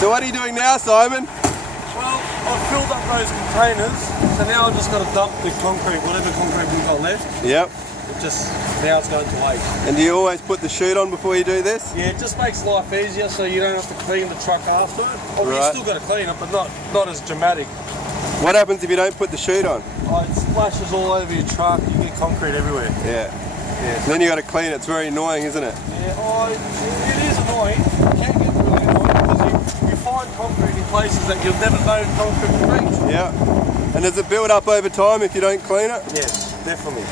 So what are you doing now, Simon? Well, I've filled up those containers, so now I've just got to dump the concrete, whatever concrete we've got left. Yep. Now it's going to waste. And do you always put the chute on before you do this? Yeah, it just makes life easier so you don't have to clean the truck after it. I mean, Right. you still got to clean it, but not as dramatic. What happens if you don't put the chute on? Oh, it splashes all over your truck, you get concrete everywhere. Yeah. So then you got to clean it. It's very annoying, isn't it? Yeah, it is annoying. It can get really annoying because you find concrete in places that you've never known concrete to reach. Yeah. And does it build up over time if you don't clean it? Yes, definitely.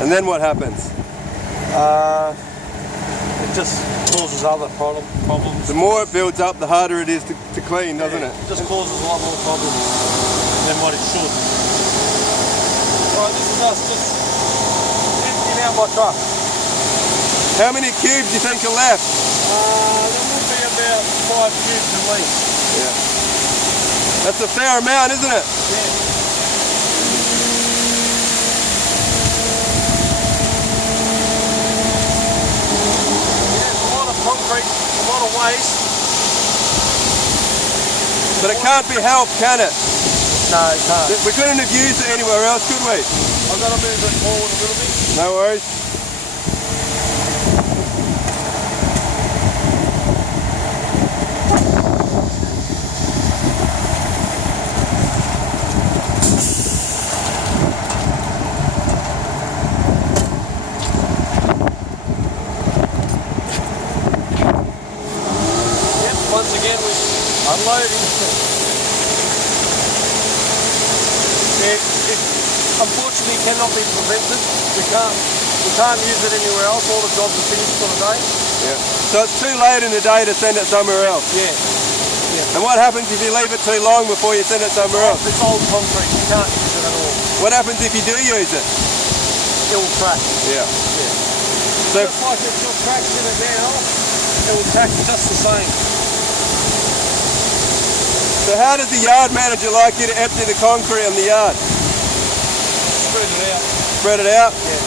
And then what happens? It just causes other problems. The more it builds up, the harder it is to clean, doesn't it? It just causes a lot more problems than what it should. Alright, this is us just emptying out my truck. How many cubes do you think are left? There will be about 5 cubes at least. Yeah. That's a fair amount, isn't it? Yeah. Concrete, a lot of waste. But it can't be helped, can it? No, it can't. We couldn't have used it anywhere else, could we? I've got to move it forward a little bit. No worries. Once again, we're unloading. It unfortunately cannot be prevented. We can't use it anywhere else. All the jobs are finished for the day. Yeah. So it's too late in the day to send it somewhere else. Yeah. And what happens if you leave it too long before you send it somewhere else? It's old concrete. You can't use it at all. What happens if you do use it? It will crack. Yeah. So just like it's got cracks in it now, it will crack just the same. So how does the yard manager like you to empty the concrete in the yard? Spread it out. Spread it out? Yeah.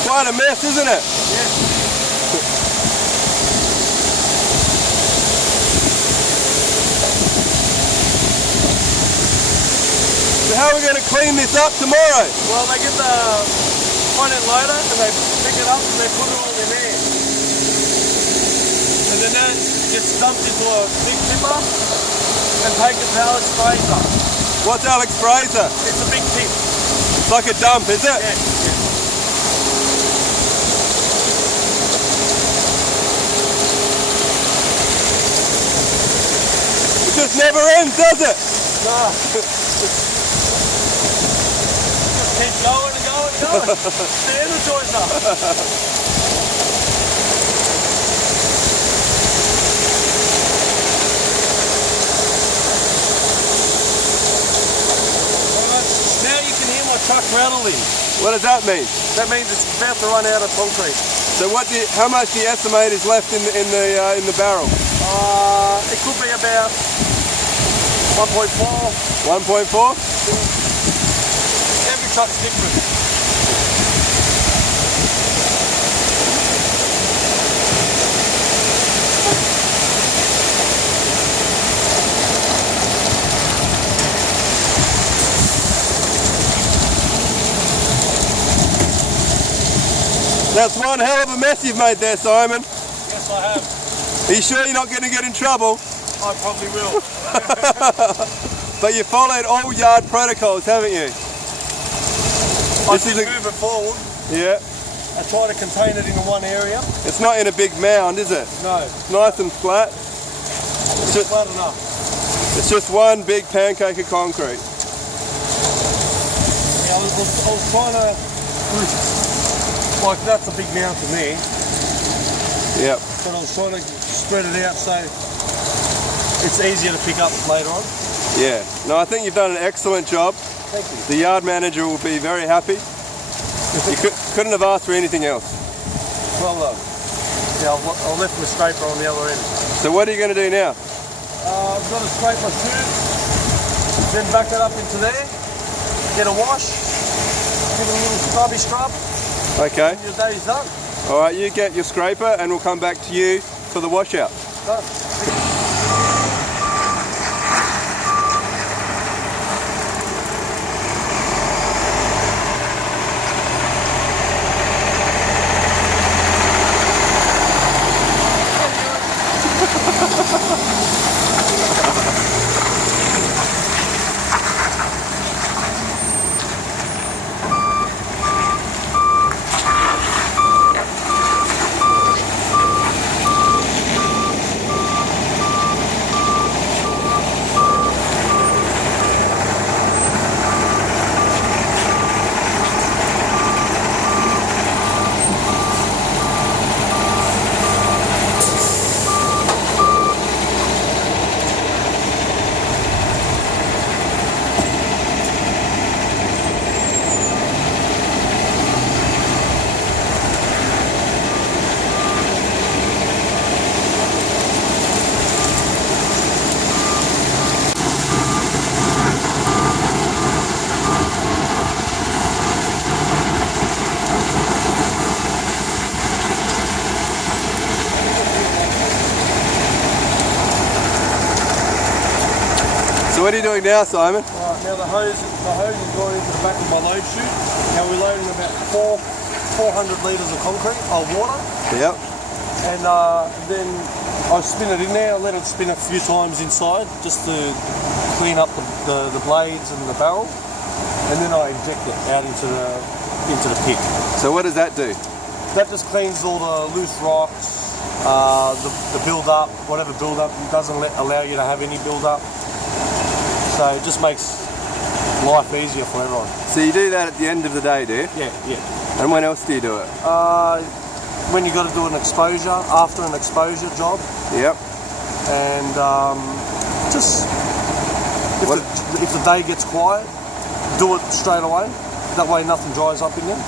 Quite a mess, isn't it? Yeah. So how are we going to clean this up tomorrow? Well, they get the front end loader and they pick it up and they put it all in there. And then that gets dumped into a big tipper and taken to Alex Fraser. What's Alex Fraser? It's a big tip. It's like a dump, is it? Yeah. It just never ends, does it? Nah. Just keep going and going and going. It's the energizer. Now you can hear my truck rattling. What does that mean? That means it's about to run out of concrete. So how much do you estimate is left in the barrel? It could be about 1.4. 1.4? Every truck's different. That's one hell of a mess you've made there, Simon. Yes, I have. Are you sure you're not going to get in trouble? I probably will. But you followed all yard protocols, haven't you? I did move it forward. Yeah. I try to contain it in one area. It's not in a big mound, is it? No. It's nice and flat. It's just flat enough. It's just one big pancake of concrete. Yeah, I was trying to... Like, that's a big mound for me. Yep. But I was trying to spread it out so it's easier to pick up later on. Yeah. No, I think you've done an excellent job. Thank you. The yard manager will be very happy. You couldn't have asked for anything else. Well done. Yeah, I'll lift my scraper on the other end. So what are you going to do now? I've got to scrape my tube, then back it up into there, get a wash, give it a little scrubby scrub, Okay. and your day's done. All right, you get your scraper and we'll come back to you for the washout. Done. So what are you doing now, Simon? Right, now the hose is going into the back of my load chute. Now we're loading about 400 litres of concrete, water. Yep. And then I spin it in there, I let it spin a few times inside just to clean up the blades and the barrel. And then I inject it out into the pit. So what does that do? That just cleans all the loose rocks, the build-up, whatever build-up. It doesn't allow you to have any build-up. So it just makes life easier for everyone. So you do that at the end of the day, do you? Yeah. And when else do you do it? When you got to do an exposure, after an exposure job. Yep. And just if the day gets quiet, do it straight away. That way nothing dries up in there.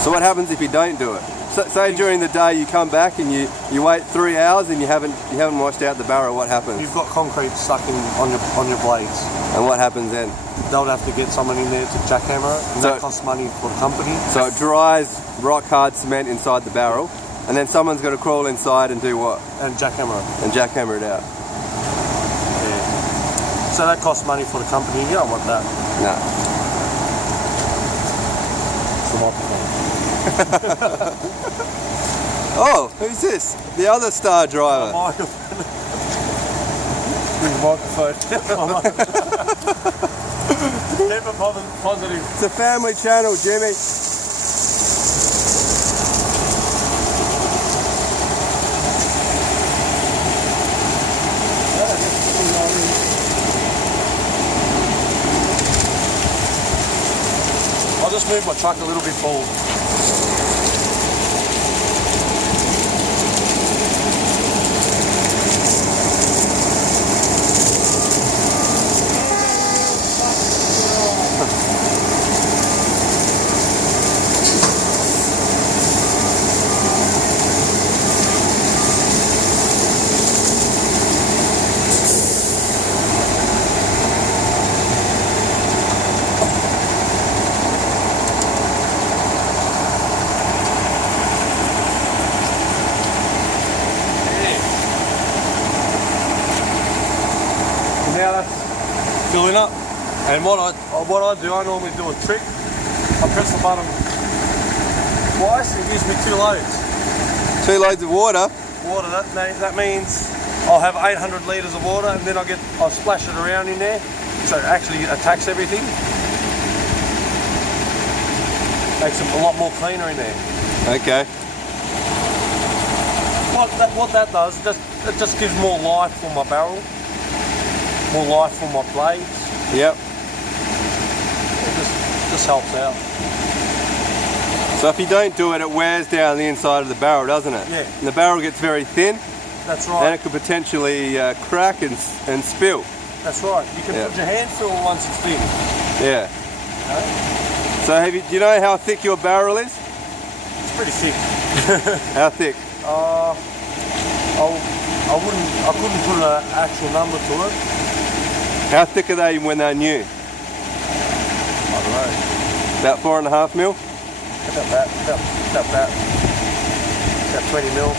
So what happens if you don't do it? So, say during the day you come back and you wait 3 hours and you haven't washed out the barrel. What happens? You've got concrete stuck on your blades. And what happens then? They'll have to get someone in there to jackhammer it, and that costs money for the company. So it dries rock hard cement inside the barrel, and then someone's got to crawl inside and do what? And jackhammer it. And jackhammer it out. Yeah. So that costs money for the company. You don't want that. No. It's the microphone. Oh, who's this? The other star driver. Microphone. Bring the microphone. Keep it positive. It's a family channel, Jimmy. I'll just move my truck a little bit forward. Now that's filling up, and what I do, I normally do a trick. I press the button twice. It gives me 2 loads. 2 loads of water. That means I'll have 800 litres of water, and then I'll splash it around in there, so it actually attacks everything. Makes it a lot more cleaner in there. Okay. What that does, it just gives more life for my barrel. More life for my blades. Yep. It just helps out. So if you don't do it, it wears down the inside of the barrel, doesn't it? Yeah. And the barrel gets very thin. That's right. And it could potentially crack and spill. That's right. You can put your hand through it once it's big. Yeah. Okay? So do you know how thick your barrel is? It's pretty thick. How thick? I couldn't put an actual number to it. How thick are they when they're new? I don't know. About 4.5 mil? About that. About 20 mil.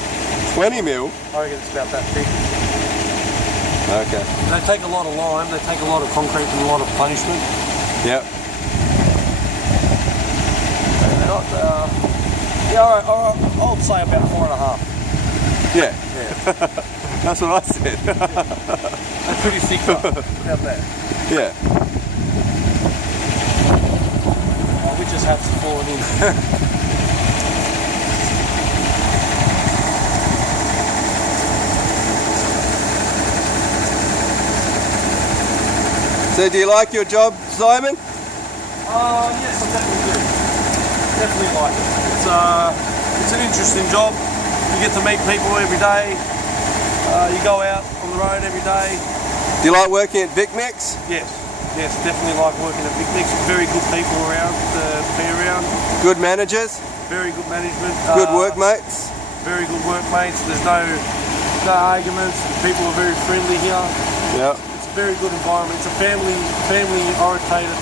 20 mil? I reckon it's about that thick. Okay. They take a lot of lime, they take a lot of concrete and a lot of punishment. Yep. And they're not, I'll say about 4.5. Yeah. Yeah. That's what I said. That's pretty thick though. About that. Yeah. Oh, we just have some falling in. So do you like your job, Simon? Yes, I definitely do. Definitely like it. It's an interesting job. You get to meet people every day. You go out on the road every day. Do you like working at VICMIX? Yes, definitely like working at VICMIX. Very good people around to be around. Good managers? Very good management. Good workmates? Very good workmates. There's no arguments. People are very friendly here. Yeah. It's a very good environment. It's a family orientated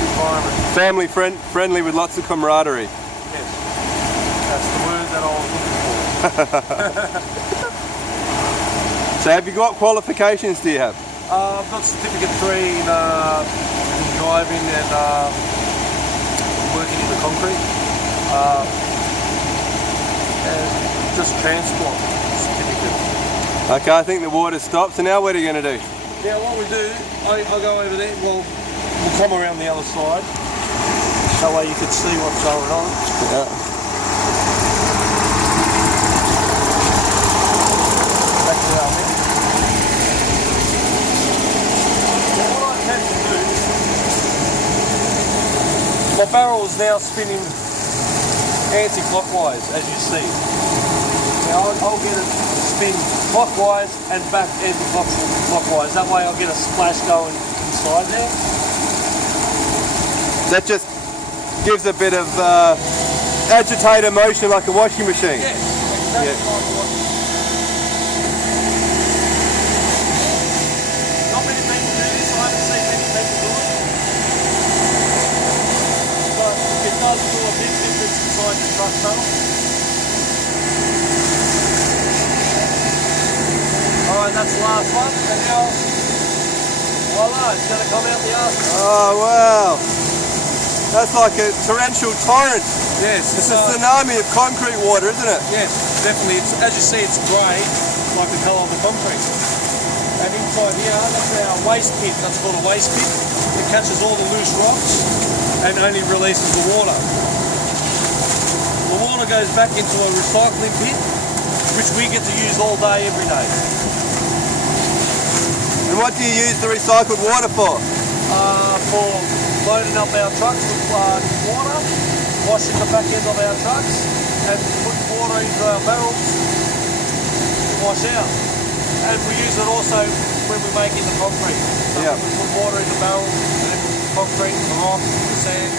environment. Family friendly with lots of camaraderie. Yes, that's the word that I was looking for. So have you got qualifications, do you have? I've got certificate 3 in driving and working in the concrete. And just transport certificates. Okay, I think the water stopped, so now what are you going to do? Yeah, what we do, I go over there, we'll come around the other side. That way you can see what's going on. Yeah. Back to our bit. What I tend to do, my barrel is now spinning anti-clockwise, as you see. Now I'll get it to spin clockwise and back anti-clockwise. That way I'll get a splash going inside there. That just gives a bit of agitator motion like a washing machine. Yeah, exactly like a washing machine. Not many people do this, I haven't seen many people do it. But it does do a big difference inside the truck tunnel. Alright, that's the last one, and now, voila, it's going to come out the arse. Oh wow! That's like a torrential torrent. Yes. It's a tsunami of concrete water, isn't it? Yes, definitely. As you see, it's grey, like the colour of the concrete. And inside here, that's our waste pit. That's called a waste pit. It catches all the loose rocks and only releases the water. The water goes back into a recycling pit, which we get to use all day, every day. And what do you use the recycled water for? For loading up our trucks with water, washing the back end of our trucks, and putting water into our barrels to wash out. And we use it also when we're making the concrete. So Yeah. we put water in the barrels, and then the concrete, the rock, the sand,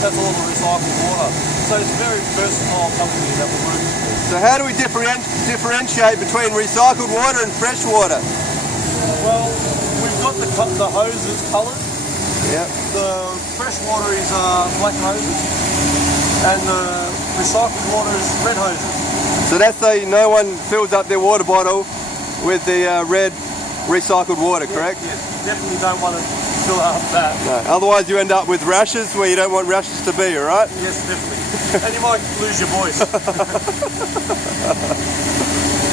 that's all the recycled water. So it's a very versatile company that we work with. So how do we differentiate between recycled water and fresh water? Well, we've got the hoses coloured. Yeah. The fresh water is black hoses, and the recycled water is red hoses. So that's so no one fills up their water bottle with the red recycled water, correct? Yes, definitely don't want to fill up that. No. Otherwise you end up with rashes where you don't want rashes to be, alright? Yes, definitely. And you might lose your voice.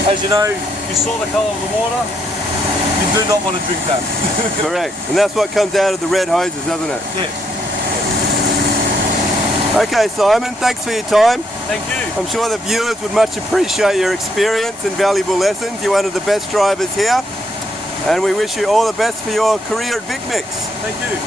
As you know, you saw the colour of the water, you do not want to drink that. Correct. And that's what comes out of the red hoses, doesn't it? Yes. Okay, Simon, thanks for your time. Thank you. I'm sure the viewers would much appreciate your experience and valuable lessons. You're one of the best drivers here, and we wish you all the best for your career at VICMIX. Thank you.